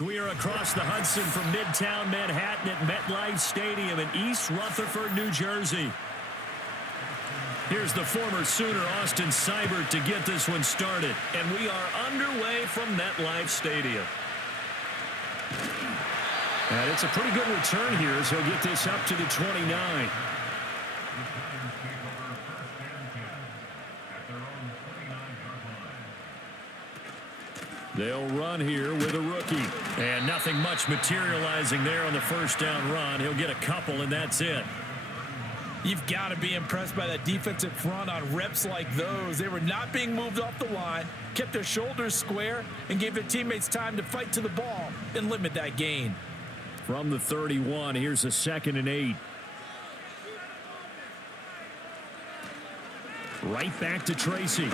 We are across the Hudson from Midtown Manhattan at MetLife Stadium in East Rutherford, New Jersey. Here's the former Sooner Austin Seibert to get this one started. And we are underway from MetLife Stadium. And it's a pretty good return here as he'll get this up to the 29. They'll run here with a rookie. And nothing much materializing there on the first down run. He'll get a couple, and that's it. You've got to be impressed by that defensive front on reps like those. They were not being moved off the line, kept their shoulders square, and gave their teammates time to fight to the ball and limit that gain. From the 31, here's a 2nd and 8. Right back to Tracy.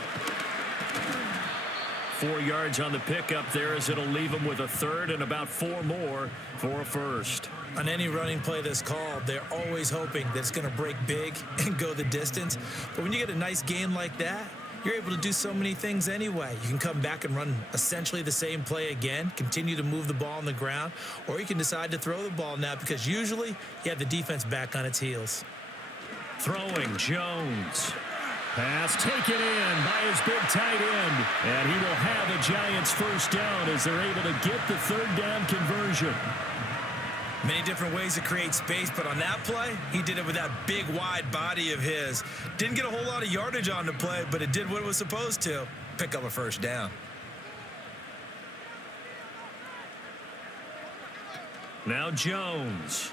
4 yards on the pickup there as it'll leave him with a third and about 4 more for a first. On any running play that's called, they're always hoping that it's going to break big and go the distance. But when you get a nice gain like that, you're able to do so many things anyway. You can come back and run essentially the same play again, continue to move the ball on the ground, or you can decide to throw the ball now because usually you have the defense back on its heels. Throwing Jones. Pass taken in by his big tight end. And he will have a Giants first down as they're able to get the third down conversion. Many different ways to create space, but on that play, he did it with that big, wide body of his. Didn't get a whole lot of yardage on the play, but it did what it was supposed to. Pick up a first down. Now Jones.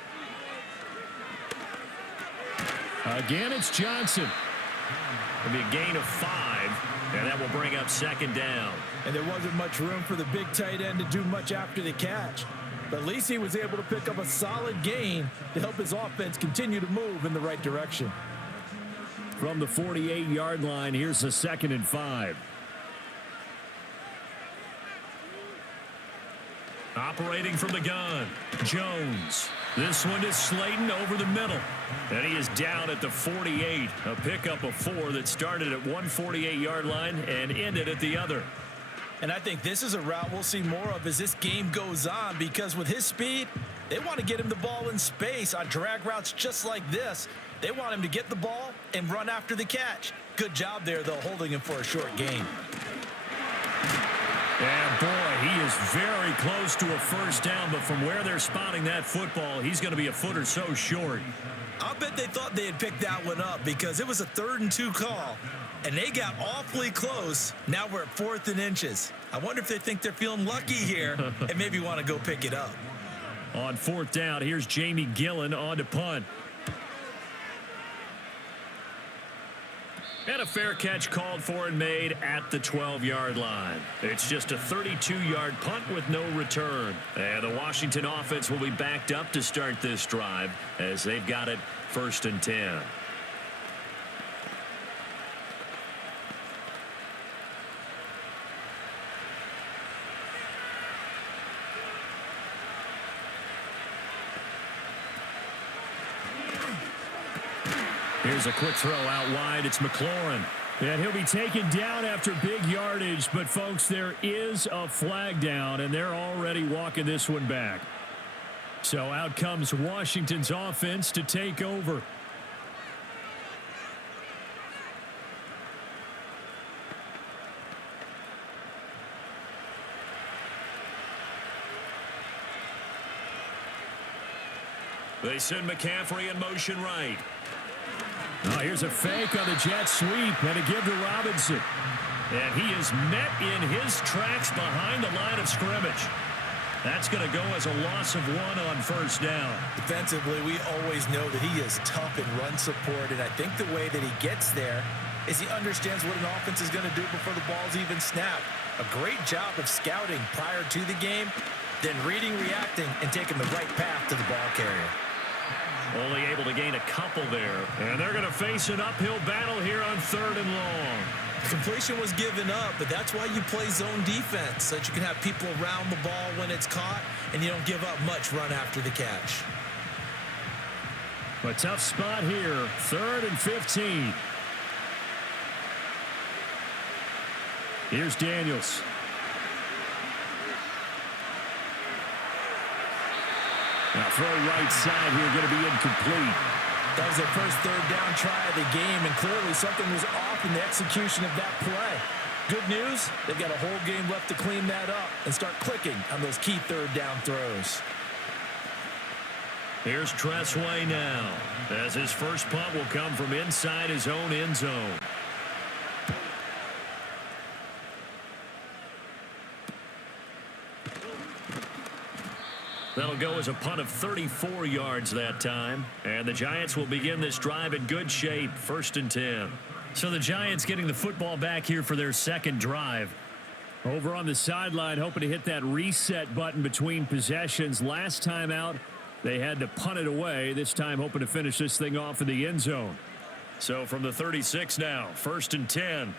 Again, it's Johnson. It'll be a gain of 5, and that will bring up 2nd down. And there wasn't much room for the big tight end to do much after the catch. But at least he was able to pick up a solid gain to help his offense continue to move in the right direction. From the 48-yard line, here's a 2nd and 5. Operating from the gun, Jones. This one is Slayton over the middle. And he is down at the 48. A pickup of 4 that started at one 48-yard line and ended at the other. And I think this is a route we'll see more of as this game goes on because with his speed, they want to get him the ball in space on drag routes just like this. They want him to get the ball and run after the catch. Good job there, though, holding him for a short gain. And, boy, he is very close to a first down, but from where they're spotting that football, he's going to be a foot or so short. I'll bet they thought they had picked that one up because it was a 3rd and 2 call, and they got awfully close. Now we're at 4th and inches. I wonder if they think they're feeling lucky here and maybe want to go pick it up. On 4th down, here's Jamie Gillen on to punt. And a fair catch called for and made at the 12-yard line. It's just a 32-yard punt with no return. And the Washington offense will be backed up to start this drive as they've got it 1st and 10. Here's a quick throw out wide. It's McLaurin. And he'll be taken down after big yardage. But, folks, there is a flag down, and they're already walking this one back. So out comes Washington's offense to take over. They send McCaffrey in motion right. Oh, here's a fake on the jet sweep and a give to Robinson. And he is met in his tracks behind the line of scrimmage. That's going to go as a loss of 1 on first down. Defensively, we always know that he is tough in run support, and I think the way that he gets there is he understands what an offense is going to do before the ball's even snapped. A great job of scouting prior to the game, then reading, reacting, and taking the right path to the ball carrier. Only able to gain a couple there. And they're going to face an uphill battle here on 3rd and long. Completion was given up, but that's why you play zone defense, so that you can have people around the ball when it's caught, and you don't give up much run after the catch. A tough spot here, 3rd and 15. Here's Daniels. Now throw right side here, going to be incomplete. That was their first third down try of the game, and clearly something was off in the execution of that play. Good news, they've got a whole game left to clean that up and start clicking on those key third down throws. Here's Tressway now, as his first punt will come from inside his own end zone. That'll go as a punt of 34 yards that time. And the Giants will begin this drive in good shape, 1st and 10. So the Giants getting the football back here for their second drive. Over on the sideline, hoping to hit that reset button between possessions. Last time out, they had to punt it away. This time hoping to finish this thing off in the end zone. So from the 36 now, 1st and 10.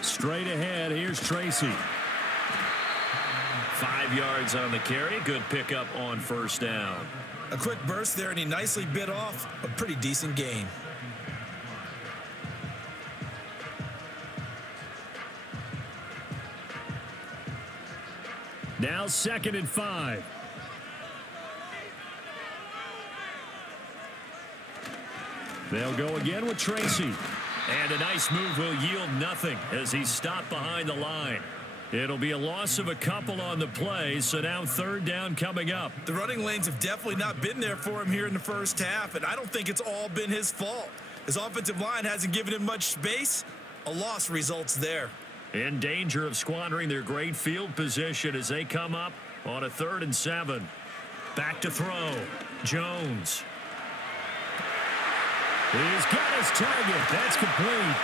Straight ahead, here's Tracy. 5 yards on the carry. Good pickup on 1st down. A quick burst there, and he nicely bit off a pretty decent gain. Now 2nd and 5. They'll go again with Tracy. And a nice move will yield nothing as he's stopped behind the line. It'll be a loss of a couple on the play, so now 3rd down coming up. The running lanes have definitely not been there for him here in the first half, and I don't think it's all been his fault. His offensive line hasn't given him much space. A loss results there. In danger of squandering their great field position as they come up on a 3rd and 7. Back to throw. Jones. He's got his target. That's complete.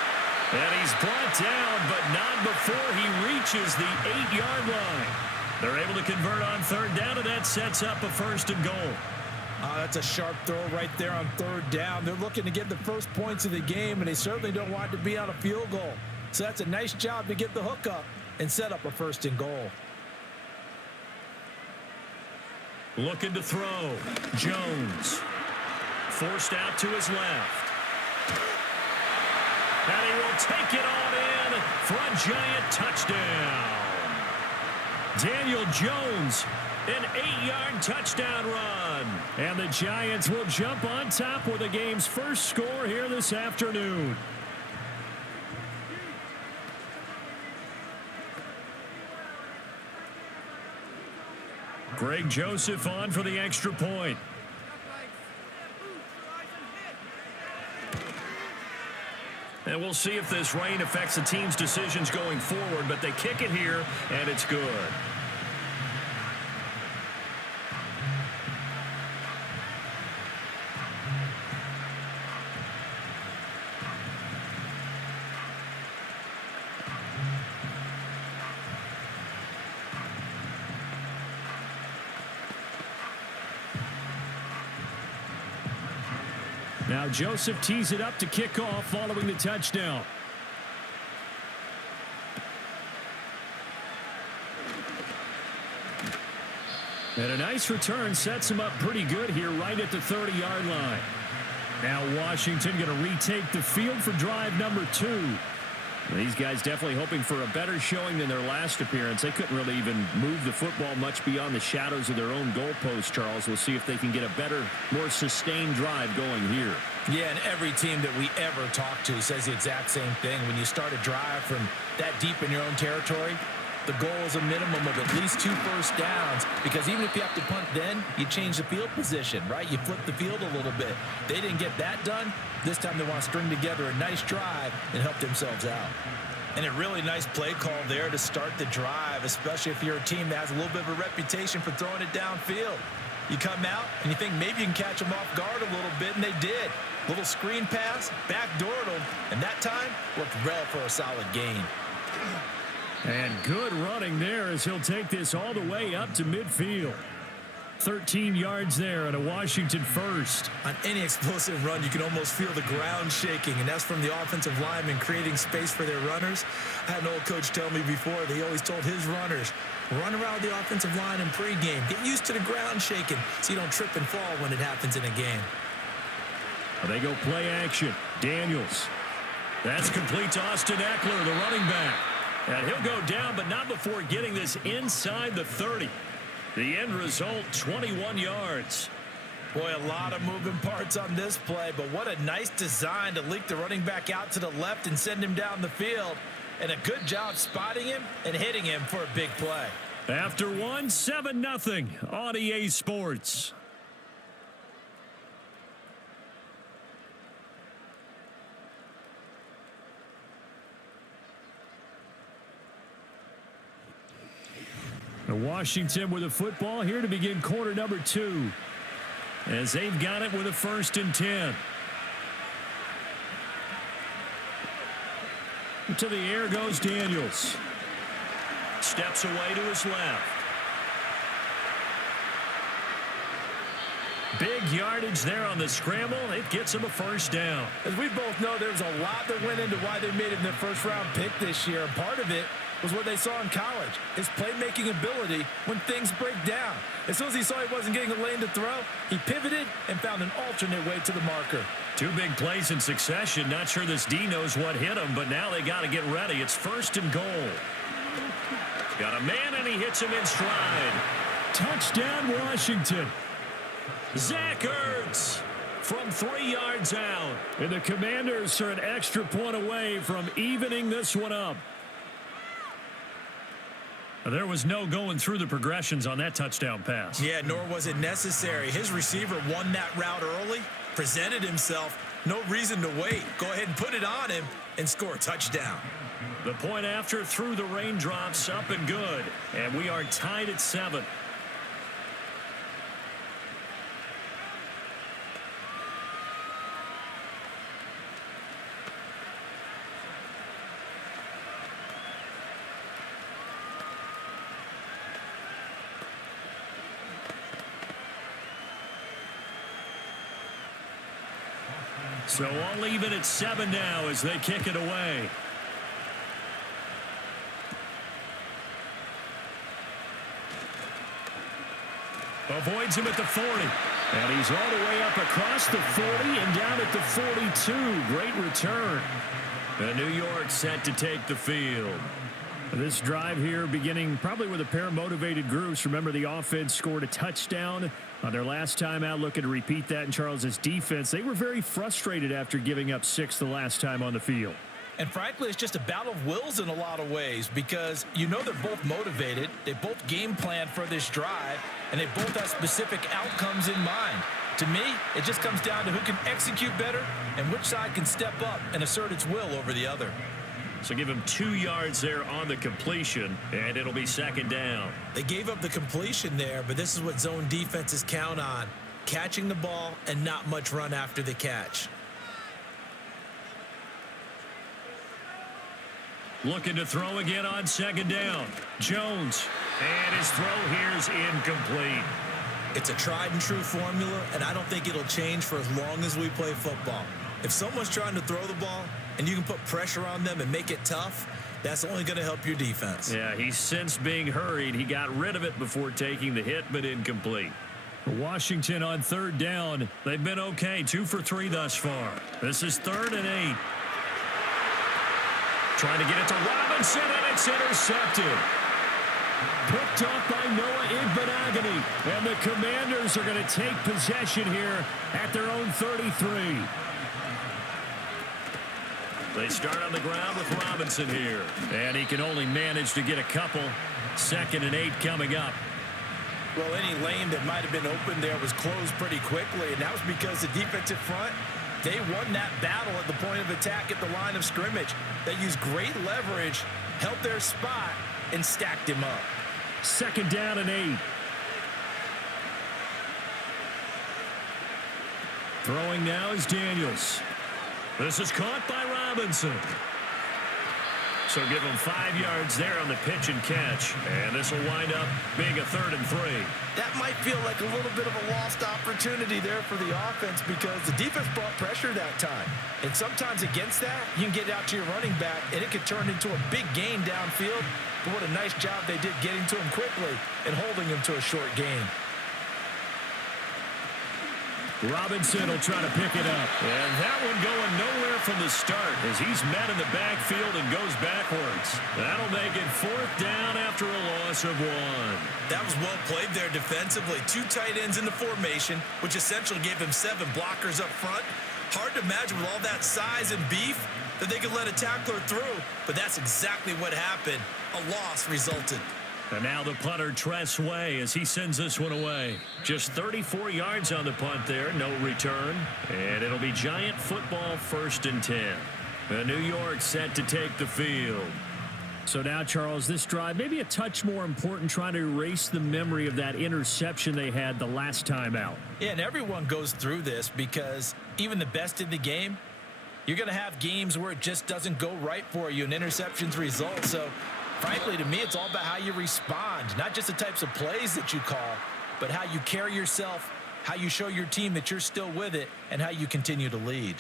And he's brought down, but not before he reaches the 8-yard line. They're able to convert on 3rd down, and that sets up a 1st and goal. That's a sharp throw right there on 3rd down. They're looking to get the first points of the game, and they certainly don't want it to be on a field goal. So that's a nice job to get the hook up and set up a 1st and goal. Looking to throw. Jones. Forced out to his left. And he will take it on in for a giant touchdown. Daniel Jones, an 8-yard touchdown run. And the Giants will jump on top with the game's first score here this afternoon. Greg Joseph on for the extra point. And we'll see if this rain affects the team's decisions going forward, but they kick it here, and it's good. Now Joseph tees it up to kick off following the touchdown. And a nice return sets him up pretty good here right at the 30-yard line. Now Washington going to retake the field for drive number 2. These guys definitely hoping for a better showing than their last appearance. They couldn't really even move the football much beyond the shadows of their own goalpost, Charles. We'll see if they can get a better, more sustained drive going here. Yeah, and every team that we ever talk to says the exact same thing. When you start a drive from that deep in your own territory, the goal is a minimum of at least 2 first downs, because even if you have to punt then, you change the field position, right? You flip the field a little bit. They didn't get that done. This time they want to string together a nice drive and help themselves out. And a really nice play call there to start the drive, especially if you're a team that has a little bit of a reputation for throwing it downfield. You come out and you think maybe you can catch them off guard a little bit, and they did. Little screen pass, backdoored them, and that time looked well for a solid gain. And good running there as he'll take this all the way up to midfield. 13 yards there and a Washington first. On any explosive run, you can almost feel the ground shaking, and that's from the offensive linemen creating space for their runners. I had an old coach tell me before that he always told his runners, run around the offensive line in pregame. Get used to the ground shaking so you don't trip and fall when it happens in a game. They go play action. Daniels. That's complete to Austin Eckler, the running back. And he'll go down, but not before getting this inside the 30. The end result, 21 yards. Boy, a lot of moving parts on this play, but what a nice design to leak the running back out to the left and send him down the field. And a good job spotting him and hitting him for a big play. After one, 7-0 on EA Sports. Washington with a football here to begin quarter number 2. As they've got it with a 1st and 10. To the air goes Daniels. Steps away to his left. Big yardage there on the scramble. It gets him a 1st down. As we both know, there's a lot that went into why they made him their 1st-round pick this year. And part of it was what they saw in college, his playmaking ability when things break down. As soon as he saw he wasn't getting a lane to throw, he pivoted and found an alternate way to the marker. 2 big plays in succession. Not sure this D knows what hit him, but now they got to get ready. It's 1st and goal. Got a man, and he hits him in stride. Touchdown, Washington. Zach Ertz from 3 yards out. And the Commanders are an extra point away from evening this one up. There was no going through the progressions on that touchdown pass. Yeah, nor was it necessary. His receiver won that route early, presented himself. No reason to wait. Go ahead and put it on him and score a touchdown. The point after through the raindrops, up and good. And we are tied at 7. So all even at 7 now as they kick it away. Avoids him at the 40. And he's all the way up across the 40 and down at the 42. Great return. And New York set to take the field. This drive here beginning probably with a pair of motivated groups. Remember, the offense scored a touchdown on their last time out, looking to repeat that in Charles's defense. They were very frustrated after giving up 6 the last time on the field. And frankly, it's just a battle of wills in a lot of ways because you know they're both motivated. They both game plan for this drive, and they both have specific outcomes in mind. To me, it just comes down to who can execute better and which side can step up and assert its will over the other. So give him 2 yards there on the completion, and it'll be 2nd down. They gave up the completion there, but this is what zone defenses count on. Catching the ball and not much run after the catch. Looking to throw again on 2nd down. Jones, and his throw here is incomplete. It's a tried and true formula, and I don't think it'll change for as long as we play football. If someone's trying to throw the ball and you can put pressure on them and make it tough, that's only going to help your defense. Yeah, he's since being hurried. He got rid of it before taking the hit, but incomplete. Washington on 3rd down. They've been okay, 2 for 3 thus far. This is 3rd and 8. Trying to get it to Robinson, and it's intercepted. Picked off by Noah Igbenogany. And the Commanders are going to take possession here at their own 33. They start on the ground with Robinson here. And he can only manage to get a couple. 2nd and 8 coming up. Well, any lane that might have been open there was closed pretty quickly, and that was because the defensive front, they won that battle at the point of attack at the line of scrimmage. They used great leverage, held their spot, and stacked him up. 2nd down and 8. Throwing now is Daniels. This is caught by Robinson. So give him 5 yards there on the pitch and catch. And this will wind up being a 3rd and 3. That might feel like a little bit of a lost opportunity there for the offense because the defense brought pressure that time. And sometimes against that, you can get out to your running back, and it could turn into a big gain downfield. But what a nice job they did getting to him quickly and holding him to a short gain. Robinson will try to pick it up. And that one going nowhere from the start as he's met in the backfield and goes backwards. That'll make it 4th down after a loss. loss of 1. That was well played there defensively. 2 tight ends in the formation, which essentially gave him 7 blockers up front. Hard to imagine with all that size and beef that they could let a tackler through, but that's exactly what happened. A loss resulted. And now the punter, Tress Way, as he sends this one away. Just 34 yards on the punt there, no return. And it'll be Giant football, 1st and 10. New York set to take the field. So now, Charles, this drive maybe a touch more important, trying to erase the memory of that interception they had the last time out. Yeah, and everyone goes through this because even the best in the game, you're going to have games where it just doesn't go right for you and interceptions result. So, frankly, to me, it's all about how you respond, not just the types of plays that you call, but how you carry yourself, how you show your team that you're still with it, and how you continue to lead.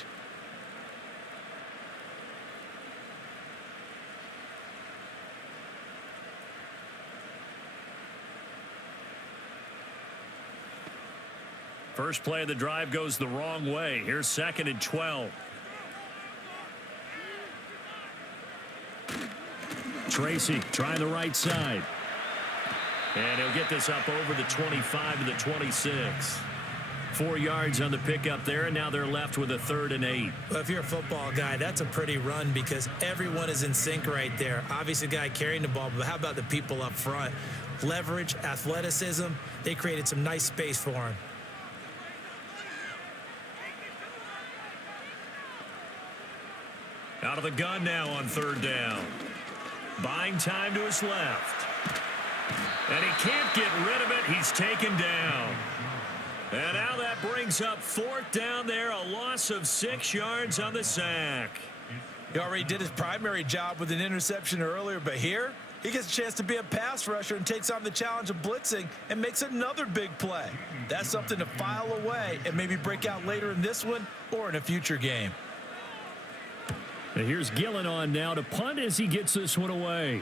First play of the drive goes the wrong way. Here's 2nd and 12. Tracy trying the right side. And he'll get this up over the 25 to the 26. 4 yards on the pickup there, and now they're left with a 3rd and 8. Well, if you're a football guy, that's a pretty run because everyone is in sync right there. Obviously, the guy carrying the ball, but how about the people up front? Leverage, athleticism, they created some nice space for him. Out of the gun now on 3rd down. Buying time to his left. And he can't get rid of it. He's taken down. And now that brings up 4th down there. A loss of 6 yards on the sack. He already did his primary job with an interception earlier, but here he gets a chance to be a pass rusher and takes on the challenge of blitzing and makes another big play. That's something to file away and maybe break out later in this one or in a future game. And here's Gillen on now to punt as he gets this one away.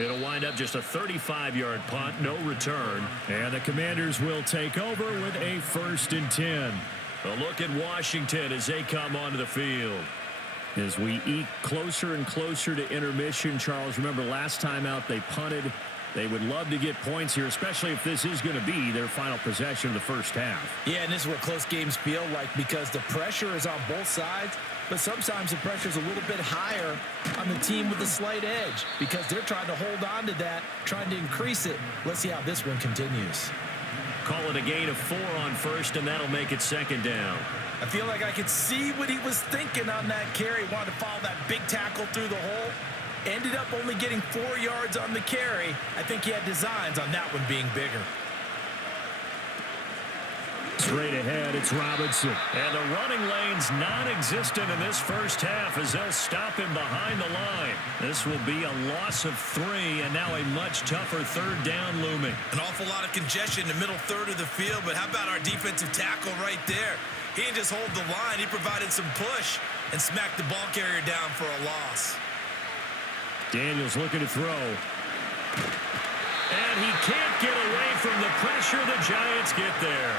It'll wind up just a 35-yard punt, no return. And the Commanders will take over with a 1st and 10. A look at Washington as they come onto the field. As we eke closer and closer to intermission, Charles, remember last time out they punted. They would love to get points here, especially if this is going to be their final possession of the first half. Yeah, and this is what close games feel like because the pressure is on both sides, but sometimes the pressure is a little bit higher on the team with the slight edge because they're trying to hold on to that, trying to increase it. Let's see how this one continues. Call it a gain of 4 on 1st, and that'll make it 2nd down. I feel like I could see what he was thinking on that carry. Wanted to follow that big tackle through the hole. Ended up only getting 4 yards on the carry. I think he had designs on that one being bigger. Straight ahead, it's Robinson. And the running lane's non-existent in this first half as they'll stop him behind the line. This will be a loss of 3, and now a much tougher 3rd down looming. An awful lot of congestion in the middle third of the field, but how about our defensive tackle right there? He didn't just hold the line. He provided some push and smacked the ball carrier down for a loss. Daniels looking to throw. And he can't get away from the pressure. The Giants get there.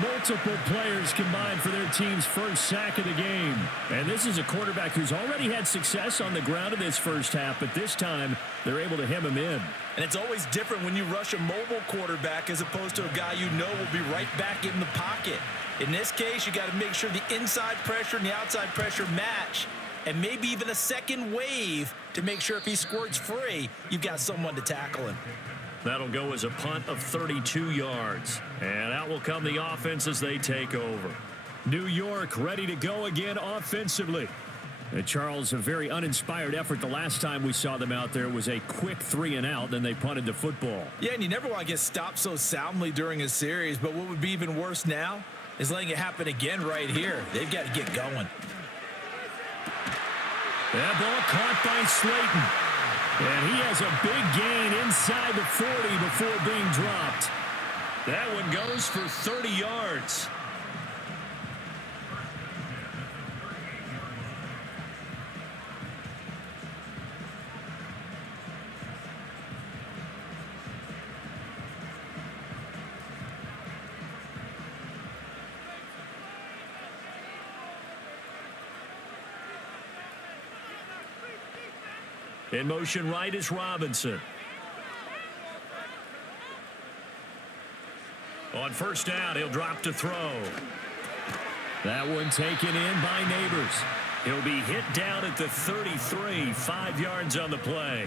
Multiple players combined for their team's first sack of the game. And this is a quarterback who's already had success on the ground in this first half, but this time they're able to hem him in. And it's always different when you rush a mobile quarterback as opposed to a guy you know will be right back in the pocket. In this case, you got to make sure the inside pressure and the outside pressure match, and maybe even a second wave to make sure if he squirts free, you've got someone to tackle him. That'll go as a punt of 32 yards. And out will come the offense as they take over. New York ready to go again offensively. Charles, a very uninspired effort. The last time we saw them out there was a quick 3 and out, then they punted the football. Yeah, and you never want to get stopped so soundly during a series, but what would be even worse now is letting it happen again right here. They've got to get going. That ball caught by Slayton. And he has a big gain inside the 40 before being dropped. That one goes for 30 yards. In motion right is Robinson. On first down, he'll drop to throw. That one taken in by Neighbors. He'll be hit down at the 33, 5 yards on the play.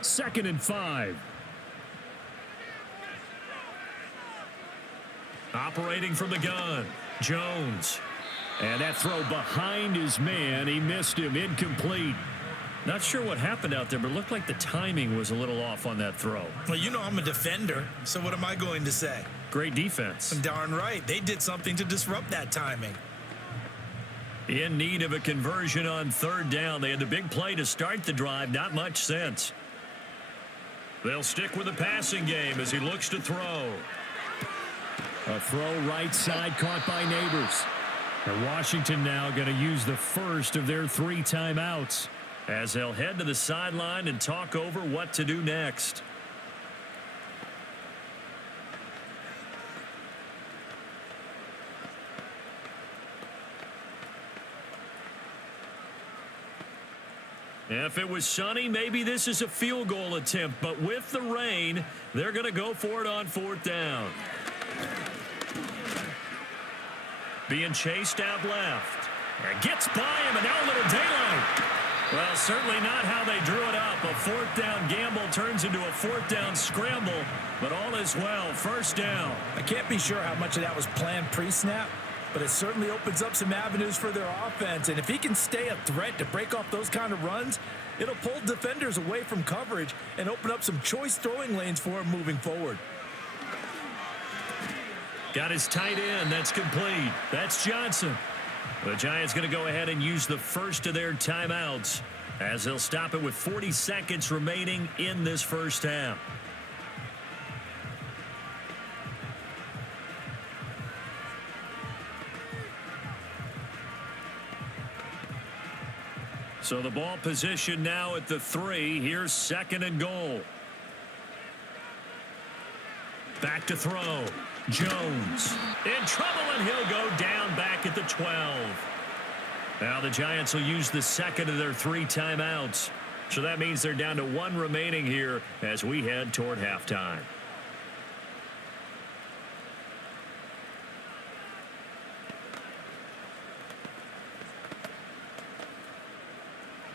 Second and 5. Operating from the gun, Jones. And that throw behind his man. He missed him. Incomplete. Not sure what happened out there, but it looked like the timing was a little off on that throw. Well, you know I'm a defender, so what am I going to say? Great defense. Darn right. They did something to disrupt that timing. In need of a conversion on third down. They had the big play to start the drive. Not much sense. They'll stick with the passing game as he looks to throw. A throw right side caught by Neighbors. And Washington now going to use the first of their 3 timeouts, as they'll head to the sideline and talk over what to do next. If it was sunny, maybe this is a field goal attempt, but with the rain, they're going to go for it on fourth down. Being chased out left. And gets by him, and now a little daylight. Well, certainly not how they drew it up. A fourth down gamble turns into a fourth down scramble, but all is well. First down. I can't be sure how much of that was planned pre-snap, but it certainly opens up some avenues for their offense. And if he can stay a threat to break off those kind of runs, it'll pull defenders away from coverage and open up some choice throwing lanes for him moving forward. Got his tight end. That's complete. That's Johnson. The Giants going to go ahead and use the first of their timeouts as they'll stop it with 40 seconds remaining in this first half. So the ball position now at the 3. Here's second and goal. Back to throw. Jones in trouble, and he'll go down back at the 12. Now the Giants will use the second of their 3 timeouts. So that means they're down to 1 remaining here as we head toward halftime.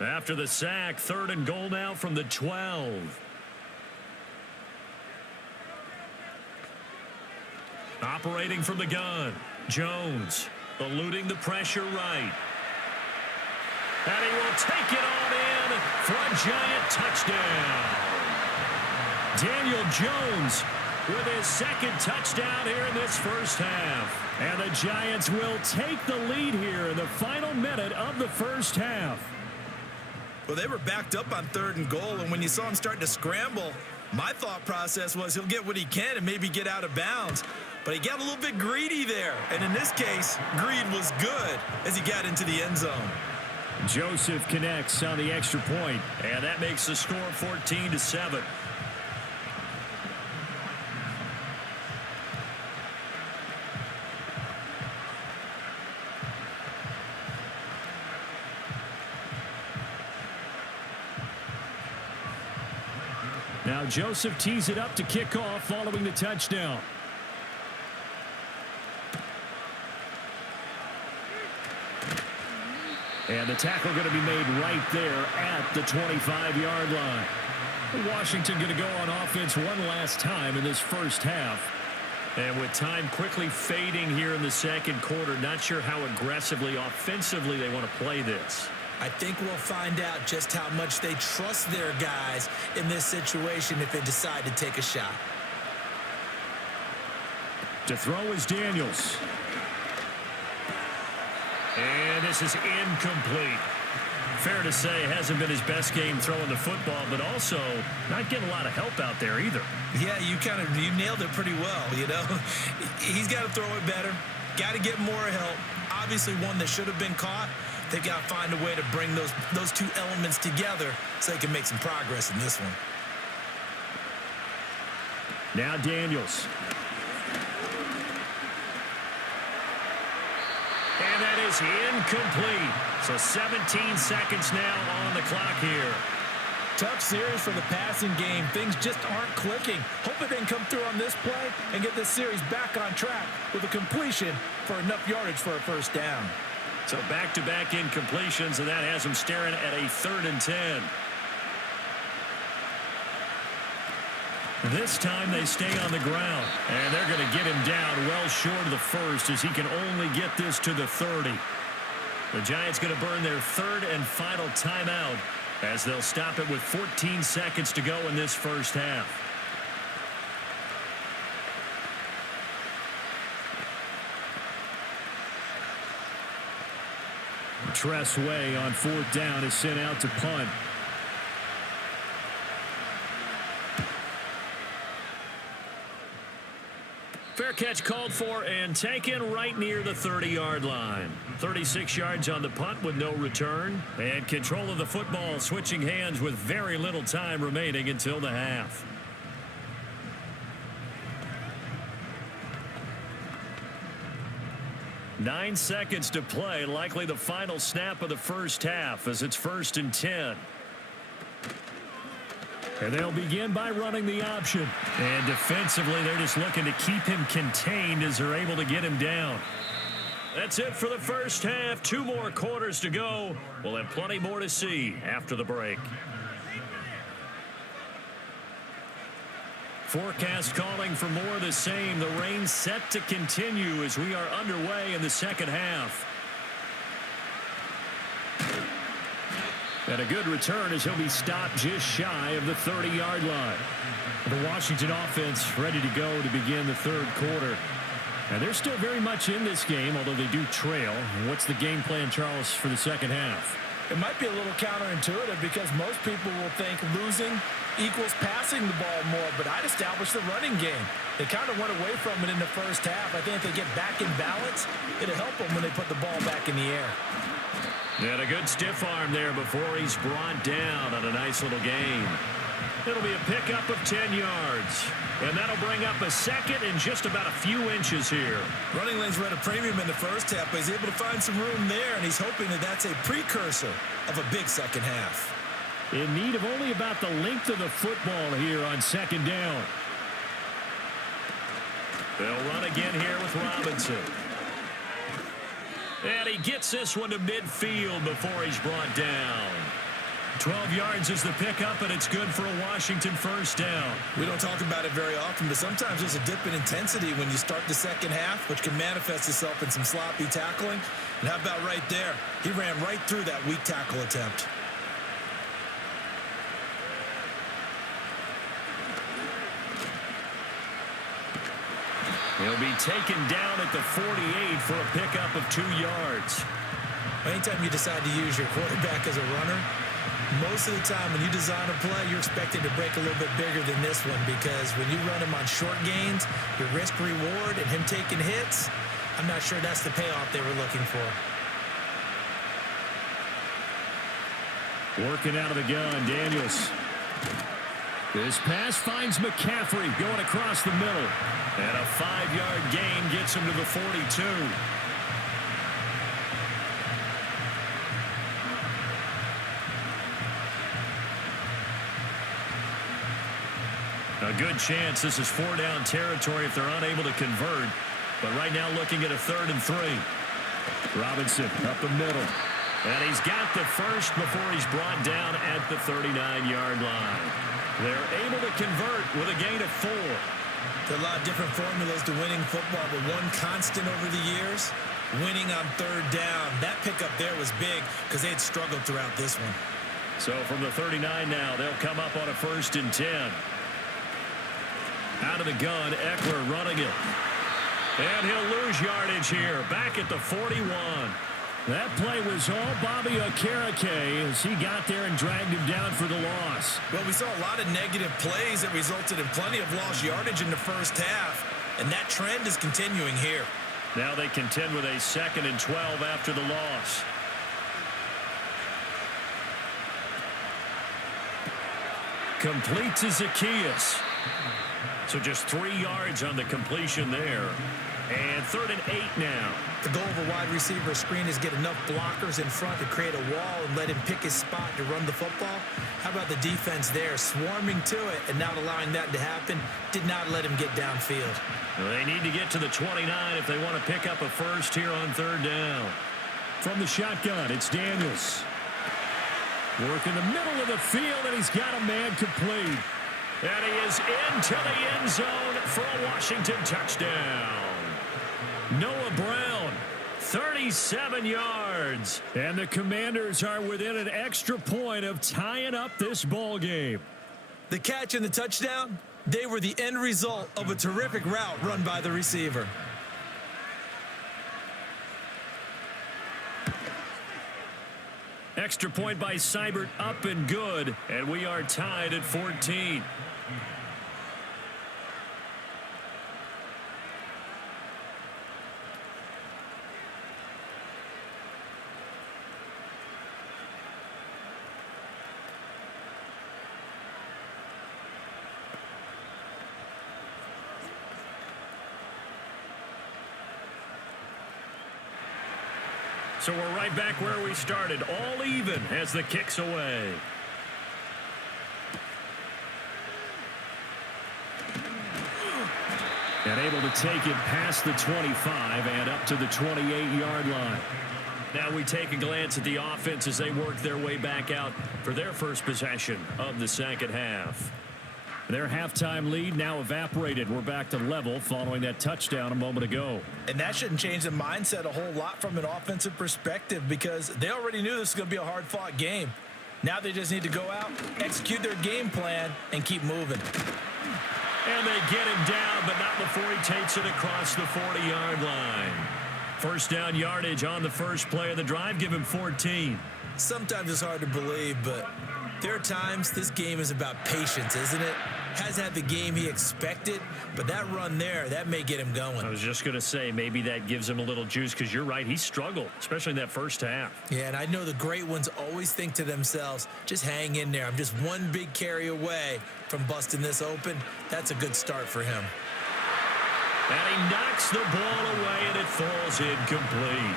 After the sack, third and goal now from the 12. Operating from the gun, Jones eluding the pressure right. And he will take it on in for a Giant touchdown. Daniel Jones with his second touchdown here in this first half. And the Giants will take the lead here in the final minute of the first half. Well, they were backed up on third and goal, and when you saw him starting to scramble, my thought process was he'll get what he can and maybe get out of bounds. But he got a little bit greedy there. And in this case, greed was good as he got into the end zone. Joseph connects on the extra point. And that makes the score 14-7. Now Joseph tees it up to kick off following the touchdown. And the tackle going to be made right there at the 25-yard line. Washington going to go on offense one last time in this first half. And with time quickly fading here in the second quarter, not sure how aggressively, offensively they want to play this. I think we'll find out just how much they trust their guys in this situation if they decide to take a shot. To throw is Daniels. And this is incomplete. Fair to say, hasn't been his best game throwing the football, but also not getting a lot of help out there either. Yeah, you nailed it pretty well, you know. He's got to throw it better. Got to get more help. Obviously one that should have been caught. They've got to find a way to bring those two elements together so they can make some progress in this one. Now Daniels. is incomplete. So 17 seconds now on the clock here. Tough series for the passing game. Things just aren't clicking. Hoping they can come through on this play and get this series back on track with a completion for enough yardage for a first down. So back-to-back incompletions, and that has them staring at a 3rd and 10. This time they stay on the ground, and they're going to get him down well short of the first as he can only get this to the 30. The Giants going to burn their 3rd and final timeout as they'll stop it with 14 seconds to go in this first half. Tress Way on 4th down is sent out to punt. Fair catch called for and taken right near the 30-yard line. 36 yards on the punt with no return. And control of the football switching hands with very little time remaining until the half. Nine seconds to play, likely the final snap of the first half as it's 1st and 10. And they'll begin by running the option. And defensively, they're just looking to keep him contained as they're able to get him down. That's it for the first half. 2 more quarters to go. We'll have plenty more to see after the break. Forecast calling for more of the same. The rain set to continue as we are underway in the second half. And a good return as he'll be stopped just shy of the 30-yard line. The Washington offense ready to go to begin the 3rd quarter. And they're still very much in this game, although they do trail. What's the game plan, Charles, for the second half? It might be a little counterintuitive because most people will think losing equals passing the ball more, but I'd establish the running game. They kind of went away from it in the first half. I think if they get back in balance, it'll help them when they put the ball back in the air. And a good stiff arm there before he's brought down on a nice little gain. It'll be a pickup of 10 yards. And that'll bring up a second and just about a few inches here. Running lanes were at a premium in the first half, but he's able to find some room there, and he's hoping that that's a precursor of a big second half. In need of only about the length of the football here on 2nd down. They'll run again here with Robinson. And he gets this one to midfield before he's brought down. 12 yards is the pickup, and it's good for a Washington first down. We don't talk about it very often, but sometimes there's a dip in intensity when you start the second half, which can manifest itself in some sloppy tackling. And how about right there? He ran right through that weak tackle attempt. He'll be taken down at the 48 for a pickup of 2 yards. Anytime you decide to use your quarterback as a runner, most of the time when you design a play, you're expected to break a little bit bigger than this one because when you run him on short gains, your risk-reward and him taking hits, I'm not sure that's the payoff they were looking for. Working out of the gun, Daniels. This pass finds McCaffrey going across the middle. And a 5-yard gain gets him to the 42. A good chance this is 4-down territory if they're unable to convert. But right now looking at a 3rd and 3. Robinson up the middle. And he's got the first before he's brought down at the 39-yard line. They're able to convert with a gain of 4. There are a lot of different formulas to winning football, but one constant over the years, winning on 3rd down. That pickup there was big because they had struggled throughout this one. So from the 39 now, they'll come up on a 1st and 10. Out of the gun, Eckler running it. And he'll lose yardage here, back at the 41. That play was all Bobby Okereke as he got there and dragged him down for the loss. Well, we saw a lot of negative plays that resulted in plenty of lost yardage in the first half, and that trend is continuing here. Now they contend with a 2nd and 12 after the loss. Complete to Zacchaeus. So just 3 yards on the completion there. And 3rd and 8 now. The goal of a wide receiver screen is get enough blockers in front to create a wall and let him pick his spot to run the football. How about the defense there, swarming to it and not allowing that to happen? Did not let him get downfield. Well, they need to get to the 29 if they want to pick up a first here on 3rd down. From the shotgun, it's Daniels. Work in the middle of the field, and he's got a man complete. And he is into the end zone for a Washington touchdown. Noah Brown, 37 yards. And the Commanders are within an extra point of tying up this ball game. The catch and the touchdown, they were the end result of a terrific route run by the receiver. Extra point by Seibert, up and good. And we are tied at 14. So we're right back where we started, all even as the kick's away. And able to take it past the 25 and up to the 28-yard line. Now we take a glance at the offense as they work their way back out for their first possession of the second half. Their halftime lead now evaporated. We're back to level following that touchdown a moment ago. And that shouldn't change the mindset a whole lot from an offensive perspective because they already knew this was going to be a hard-fought game. Now they just need to go out, execute their game plan, and keep moving. And they get him down, but not before he takes it across the 40-yard line. First down yardage on the first play of the drive. Give him 14. Sometimes it's hard to believe, but there are times this game is about patience, isn't it? Has had the game he expected, but that run there, that may get him going. I was just going to say, maybe that gives him a little juice because you're right. He struggled, especially in that first half. Yeah, and I know the great ones always think to themselves, just hang in there. I'm just one big carry away from busting this open. That's a good start for him. And he knocks the ball away, and it falls incomplete.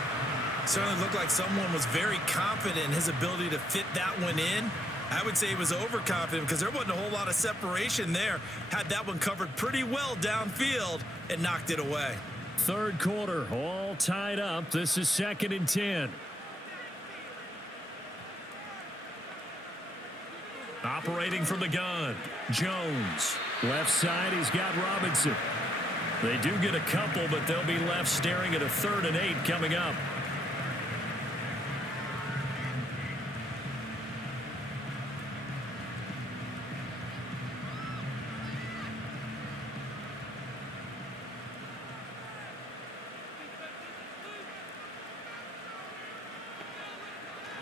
Certainly looked like someone was very confident in his ability to fit that one in. I would say he was overconfident because there wasn't a whole lot of separation there. Had that one covered pretty well downfield and knocked it away. Third quarter, all tied up. This is 2nd and 10. Operating from the gun, Jones. Left side, he's got Robinson. They do get a couple, but they'll be left staring at a 3rd and 8 coming up.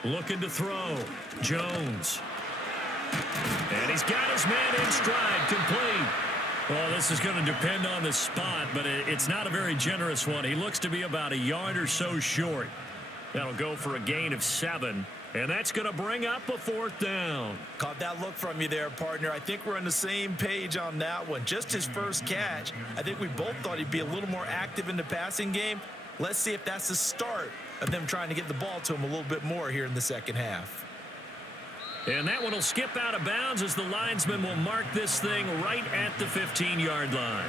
Looking to throw. Jones. And he's got his man in stride, complete. Well, this is going to depend on the spot, but it's not a very generous one. He looks to be about a yard or so short. That'll go for a gain of 7, and that's going to bring up a 4th down. Caught that look from you there, partner. I think we're on the same page on that one. Just his first catch. I think we both thought he'd be a little more active in the passing game. Let's see if that's the start of them trying to get the ball to him a little bit more here in the second half. And that one will skip out of bounds as the linesman will mark this thing right at the 15-yard line.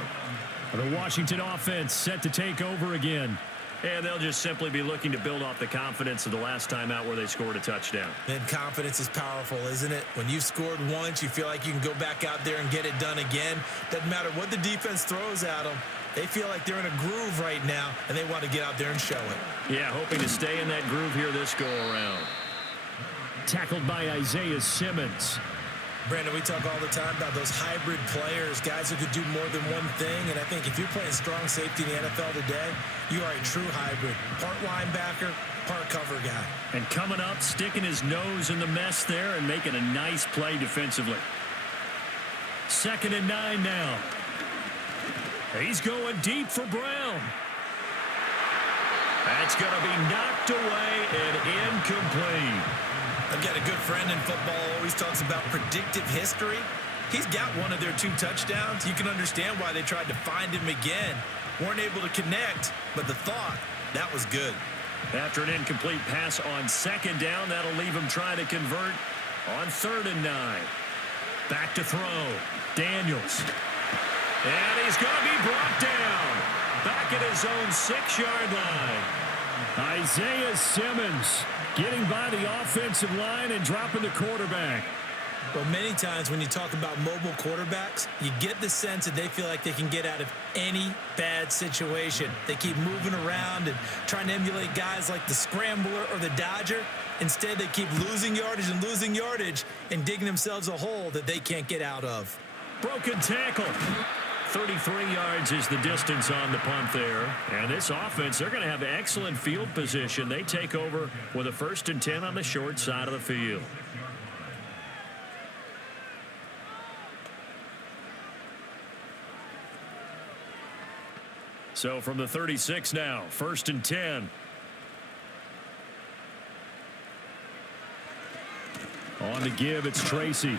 The Washington offense set to take over again. And they'll just simply be looking to build off the confidence of the last time out where they scored a touchdown. And confidence is powerful, isn't it? When you've scored once, you feel like you can go back out there and get it done again. Doesn't matter what the defense throws at them. They feel like they're in a groove right now, and they want to get out there and show it. Yeah, hoping to stay in that groove here this go-around. Tackled by Isaiah Simmons. Brandon, we talk all the time about those hybrid players, guys who could do more than one thing. And I think if you're playing strong safety in the NFL today, you are a true hybrid. Part linebacker, part cover guy. And coming up, sticking his nose in the mess there and making a nice play defensively. 2nd and 9 now. He's going deep for Brown. That's going to be knocked away and incomplete. I've got a good friend in football, always talks about predictive history. He's got one of their 2 touchdowns. You can understand why they tried to find him again. Weren't able to connect, but the thought, that was good. After an incomplete pass on second down, that'll leave him trying to convert on 3rd and 9. Back to throw. Daniels. And he's going to be brought down. Back at his own 6-yard line. Isaiah Simmons getting by the offensive line and dropping the quarterback. Well, many times when you talk about mobile quarterbacks, you get the sense that they feel like they can get out of any bad situation. They keep moving around and trying to emulate guys like the Scrambler or the Dodger. Instead, they keep losing yardage and digging themselves a hole that they can't get out of. Broken tackle. 33 yards is the distance on the punt there. And this offense, they're going to have excellent field position. They take over with a 1st and 10 on the short side of the field. So from the 36 now, 1st and 10. On the give, it's Tracy.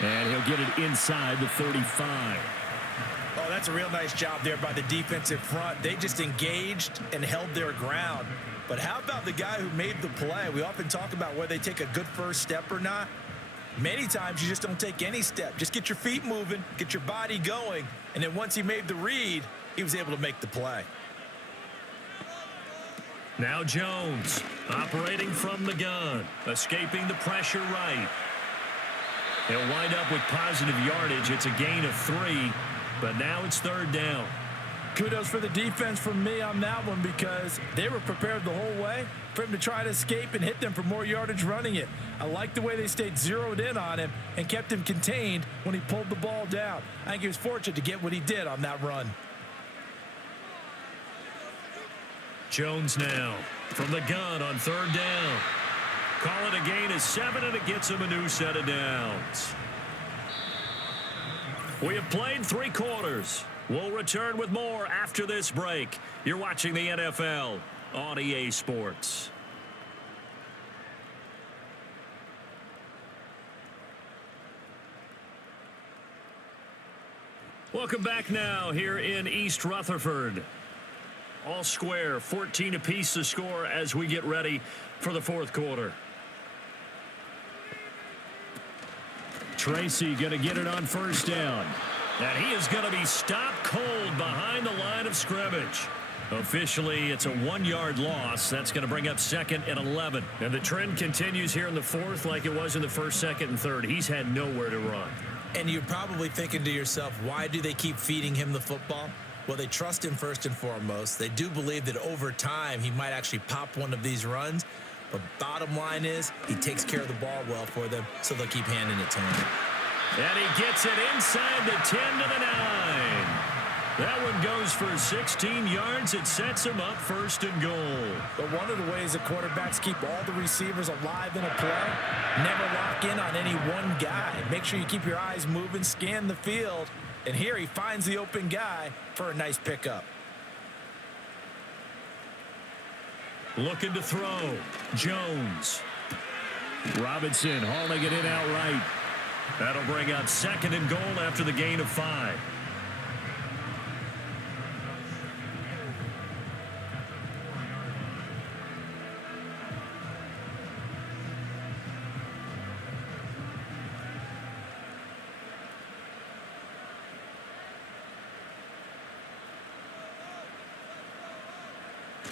And he'll get it inside the 35. Oh, that's a real nice job there by the defensive front. They just engaged and held their ground. But how about the guy who made the play? We often talk about whether they take a good first step or not. Many times you just don't take any step. Just get your feet moving, get your body going, and then once he made the read, he was able to make the play. Now Jones operating from the gun, escaping the pressure right. He'll wind up with positive yardage. It's a gain of 3, but now it's 3rd down. Kudos for the defense from me on that one because they were prepared the whole way for him to try to escape and hit them for more yardage running it. I like the way they stayed zeroed in on him and kept him contained when he pulled the ball down. I think he was fortunate to get what he did on that run. Jones now from the gun on 3rd down. Call it a gain of 7, and it gets him a new set of downs. We have played 3 quarters. We'll return with more after this break. You're watching the NFL on EA Sports. Welcome back now here in East Rutherford. All square, 14 apiece to score as we get ready for the 4th quarter. Tracy going to get it on 1st down. And he is going to be stopped cold behind the line of scrimmage. Officially, it's a 1-yard loss. That's going to bring up 2nd and 11. And the trend continues here in the 4th like it was in the 1st, 2nd, and 3rd. He's had nowhere to run. And you're probably thinking to yourself, why do they keep feeding him the football? Well, they trust him first and foremost. They do believe that over time he might actually pop one of these runs. But bottom line is he takes care of the ball well for them, so they'll keep handing it to him. And he gets it inside the 10 to the 9. That one goes for 16 yards. It sets him up 1st and goal. But one of the ways that quarterbacks keep all the receivers alive in a play, never lock in on any one guy. Make sure you keep your eyes moving, scan the field. And here he finds the open guy for a nice pickup. Looking to throw. Jones. Robinson hauling it in outright. That'll bring up 2nd and goal after the gain of 5.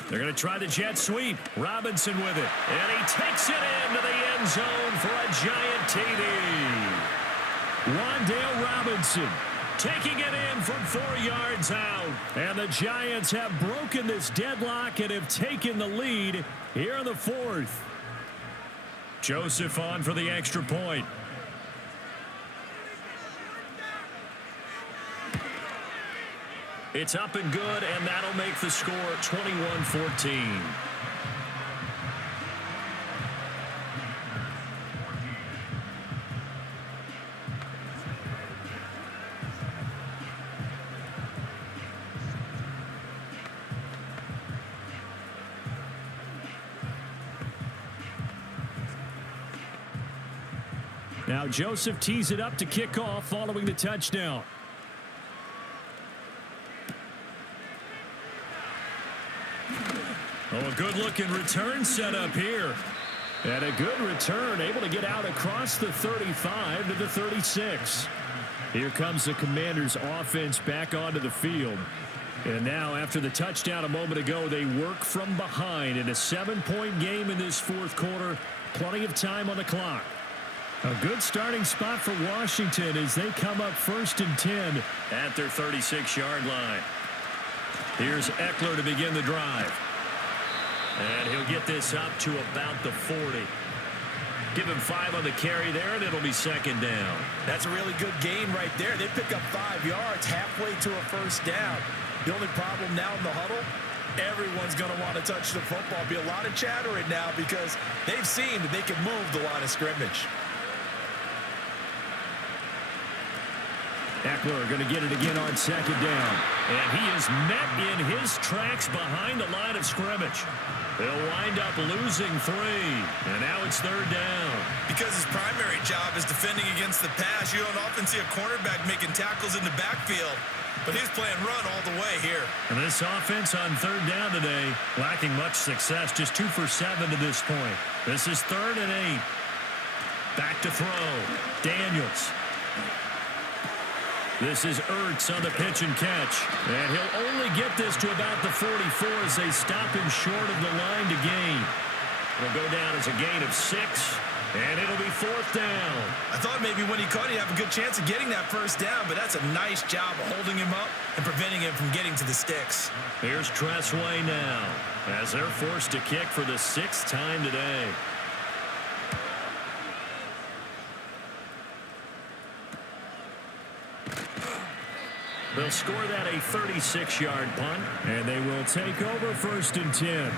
They're going to try the jet sweep. Robinson with it. And he takes it into the end zone for a giant TD. Wandale Robinson taking it in from 4 yards out. And the Giants have broken this deadlock and have taken the lead here in the 4th. Joseph on for the extra point. It's up and good, and that'll make the score 21-14. Now Joseph tees it up to kick off following the touchdown. Oh, a good-looking return set up here. And a good return, able to get out across the 35 to the 36. Here comes the Commanders' offense back onto the field. And now, after the touchdown a moment ago, they work from behind in a 7-point game in this fourth quarter. Plenty of time on the clock. A good starting spot for Washington as they come up 1st and 10 at their 36-yard line. Here's Eckler to begin the drive. And he'll get this up to about the 40. Give him 5 on the carry there, and it'll be 2nd down. That's a really good gain right there. They pick up 5 yards halfway to a 1st down. The only problem now in the huddle, everyone's going to want to touch the football. Be a lot of chatter right now because they've seen that they can move the line of scrimmage. Eckler going to get it again on 2nd down. And he is met in his tracks behind the line of scrimmage. They'll wind up losing 3. And now it's 3rd down. Because his primary job is defending against the pass, you don't often see a cornerback making tackles in the backfield. But he's playing run all the way here. And this offense on 3rd down today, lacking much success, just 2 for 7 to this point. This is 3rd and 8. Back to throw. Daniels. This is Ertz on the pitch and catch. And he'll only get this to about the 44 as they stop him short of the line to gain. It'll go down as a gain of 6. And it'll be 4th down. I thought maybe when he caught, he'd have a good chance of getting that 1st down, but that's a nice job of holding him up and preventing him from getting to the sticks. Here's Tressway now as they're forced to kick for the 6th time today. They'll score that a 36-yard punt, and they will take over 1st and 10.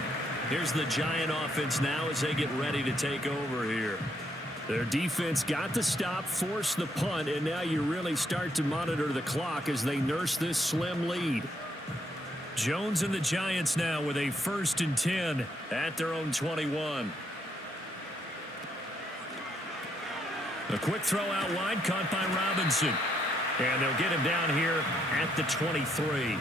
Here's the Giant offense now as they get ready to take over here. Their defense got the stop, forced the punt, and now you really start to monitor the clock as they nurse this slim lead. Jones and the Giants now with a 1st and 10 at their own 21. A quick throw out wide, caught by Robinson. And they'll get him down here at the 23.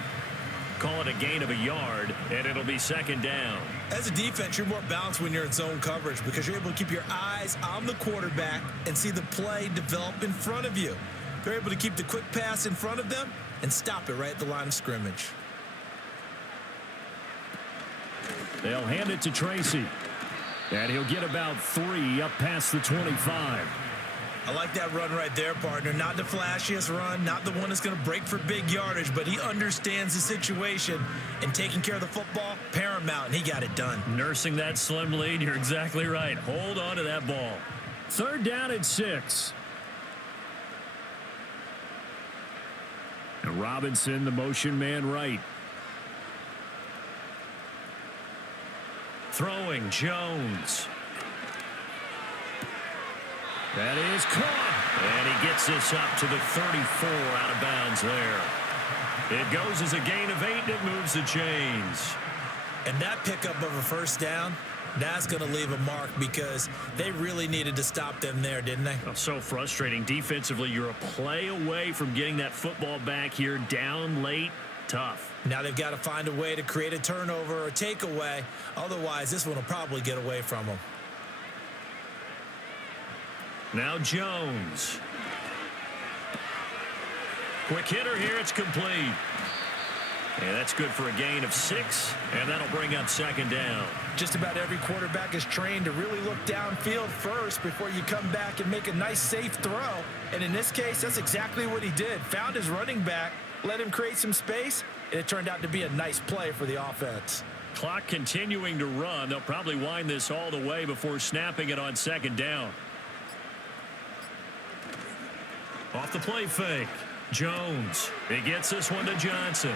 Call it a gain of a yard, and it'll be 2nd down. As a defense, you're more balanced when you're in zone coverage because you're able to keep your eyes on the quarterback and see the play develop in front of you. They're able to keep the quick pass in front of them and stop it right at the line of scrimmage. They'll hand it to Tracy. And he'll get about 3 up past the 25. I like that run right there, partner. Not the flashiest run, not the one that's going to break for big yardage, but he understands the situation, and taking care of the football, paramount, and he got it done. Nursing that slim lead, you're exactly right. Hold on to that ball. 3rd down and 6. And Robinson, the motion man right. Throwing, Jones. That is caught. And he gets this up to the 34 out of bounds there. It goes as a gain of 8, and it moves the chains. And that pickup of a 1st down, that's going to leave a mark because they really needed to stop them there, didn't they? Oh, so frustrating. Defensively, you're a play away from getting that football back here. Down late, tough. Now they've got to find a way to create a turnover or takeaway. Otherwise, this one will probably get away from them. Now Jones. Quick hitter here. It's complete. And that's good for a gain of 6, and that'll bring up 2nd down. Just about every quarterback is trained to really look downfield first before you come back and make a nice, safe throw. And in this case, that's exactly what he did. Found his running back, let him create some space, and it turned out to be a nice play for the offense. Clock continuing to run. They'll probably wind this all the way before snapping it on 2nd down. Off the play fake. Jones. He gets this one to Johnson.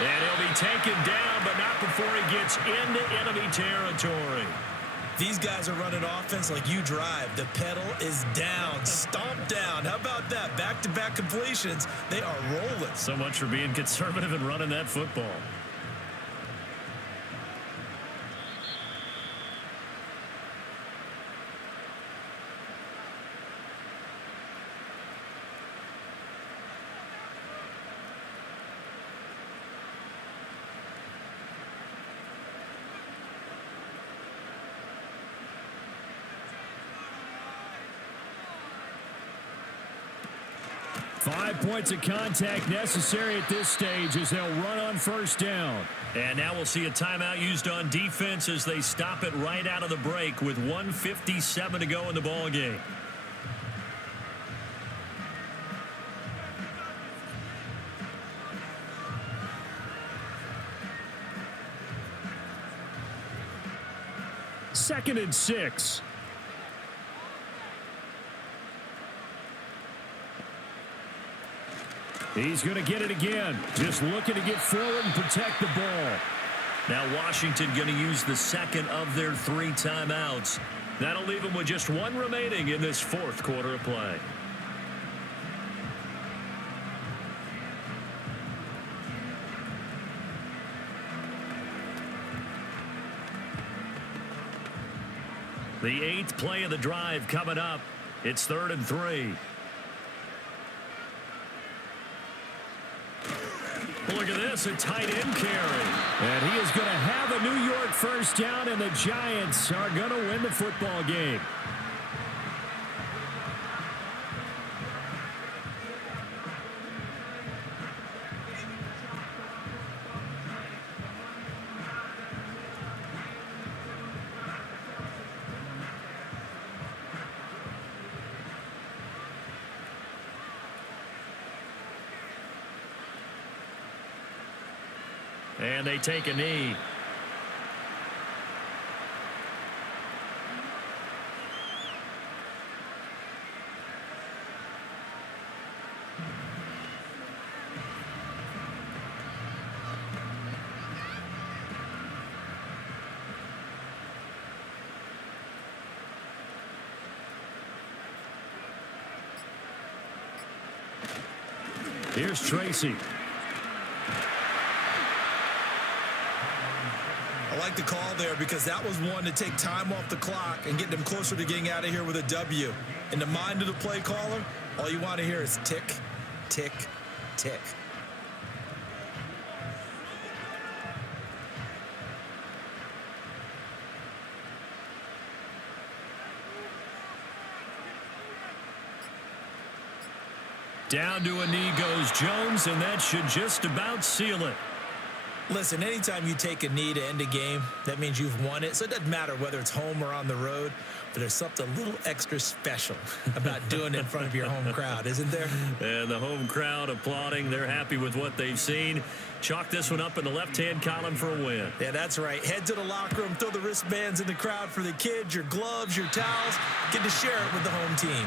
And he'll be taken down, but not before he gets into enemy territory. These guys are running offense like you drive. The pedal is down, stomped down. How about that? Back-to-back completions. They are rolling. So much for being conservative and running that football. 5 points of contact necessary at this stage as they'll run on first down. And now we'll see a timeout used on defense as they stop it right out of the break with 1:57 to go in the ball game. Second and 6. He's going to get it again. Just looking to get forward and protect the ball. Now Washington going to use the second of their 3 timeouts. That'll leave them with just 1 remaining in this 4th quarter of play. The 8th play of the drive coming up. It's 3rd and 3. Look at this, a tight end carry. And he is going to have a New York first down, and the Giants are going to win the football game. And they take a knee. Here's Tracy. I like the call there because that was one to take time off the clock and get them closer to getting out of here with a W. In the mind of the play caller, all you want to hear is tick, tick, tick. Down to a knee goes Jones, and that should just about seal it. Listen, anytime you take a knee to end a game, that means you've won it. So it doesn't matter whether it's home or on the road, but there's something a little extra special about doing it in front of your home crowd, isn't there? And the home crowd applauding. They're happy with what they've seen. Chalk this one up in the left-hand column for a win. Yeah, that's right. Head to the locker room, throw the wristbands in the crowd for the kids, your gloves, your towels. Get to share it with the home team.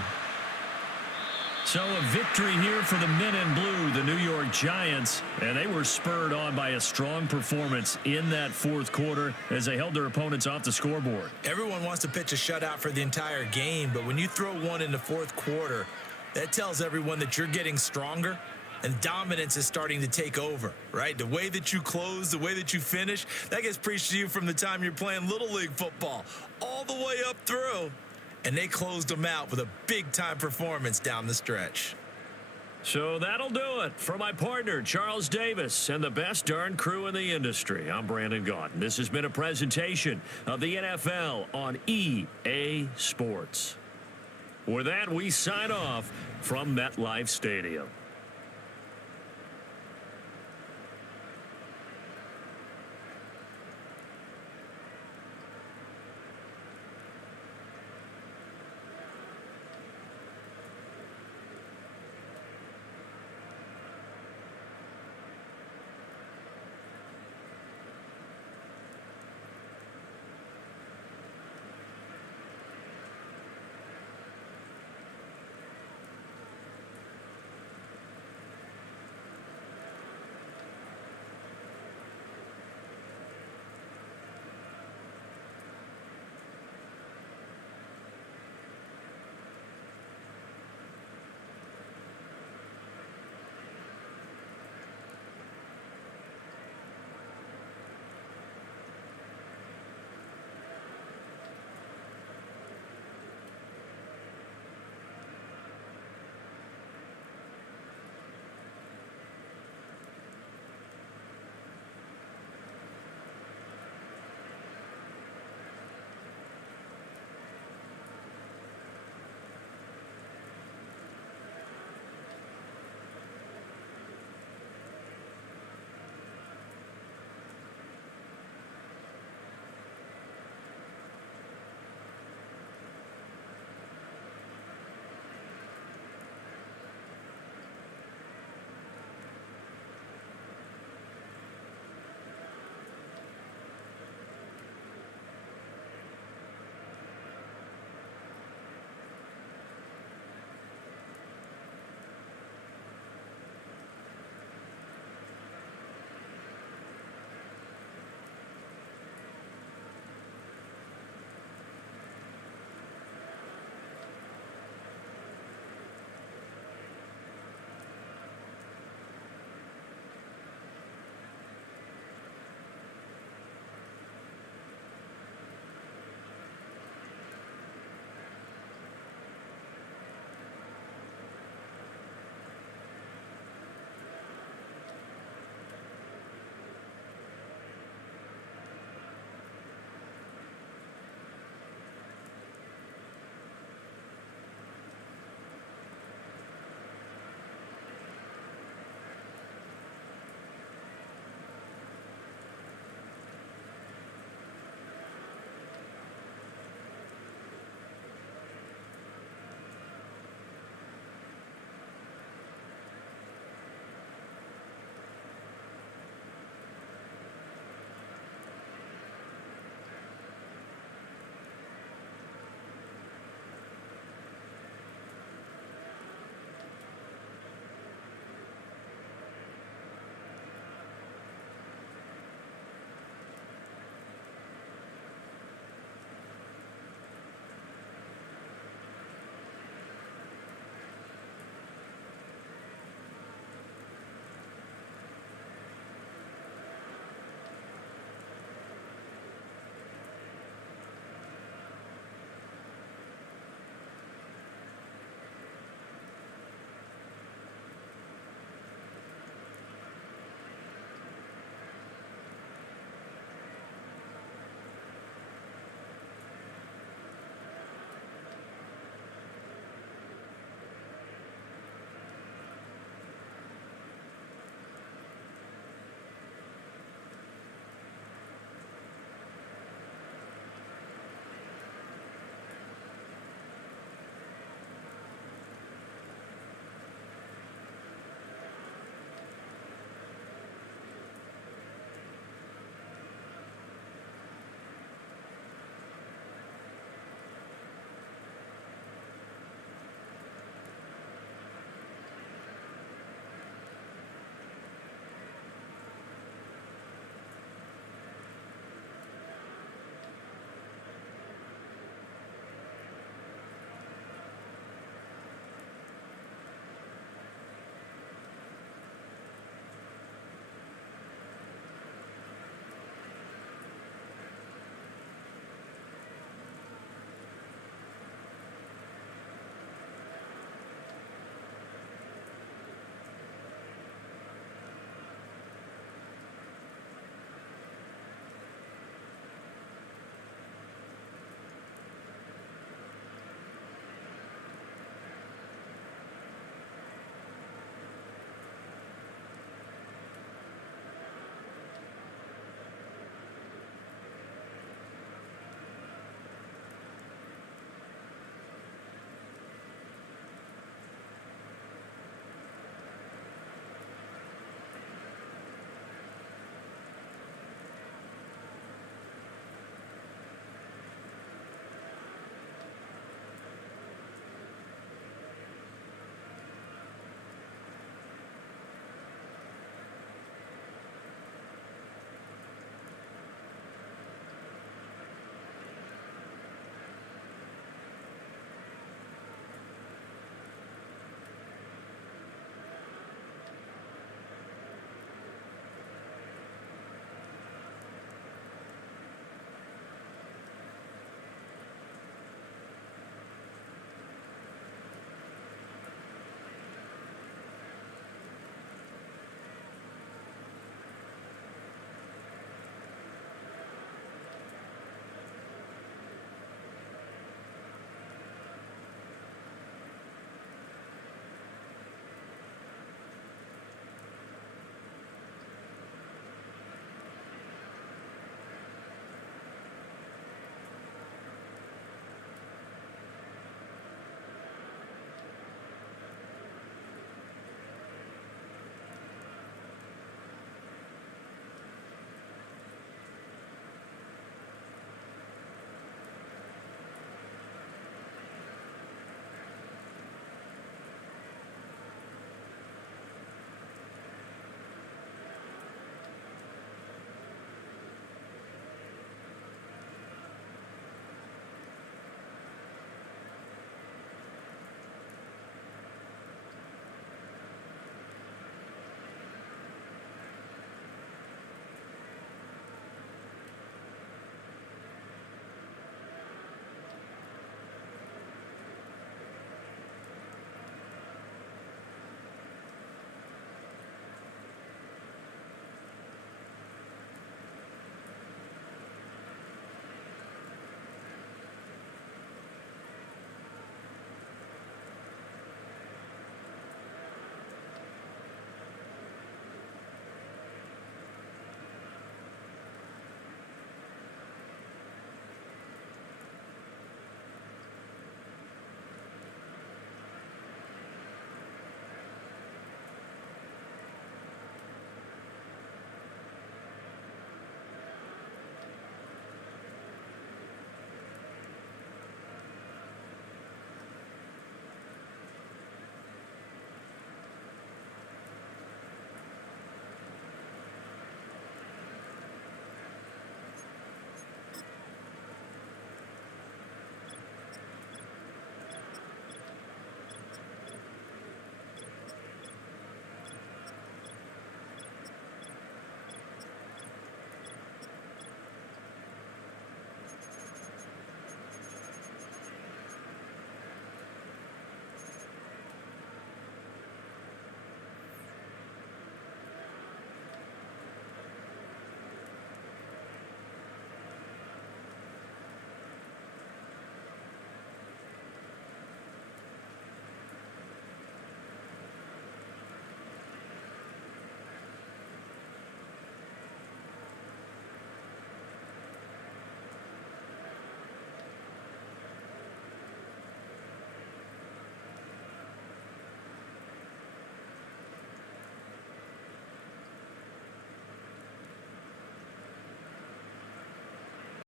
So a victory here for the men in blue, the New York Giants, and they were spurred on by a strong performance in that 4th quarter as they held their opponents off the scoreboard. Everyone wants to pitch a shutout for the entire game, but when you throw one in the 4th quarter, that tells everyone that you're getting stronger and dominance is starting to take over, right? The way that you close, the way that you finish, that gets preached to you from the time you're playing Little League football all the way up through. And they closed them out with a big-time performance down the stretch. So that'll do it. For my partner, Charles Davis, and the best darn crew in the industry, I'm Brandon Gaudin. This has been a presentation of the NFL on EA Sports. With that, we sign off from MetLife Stadium.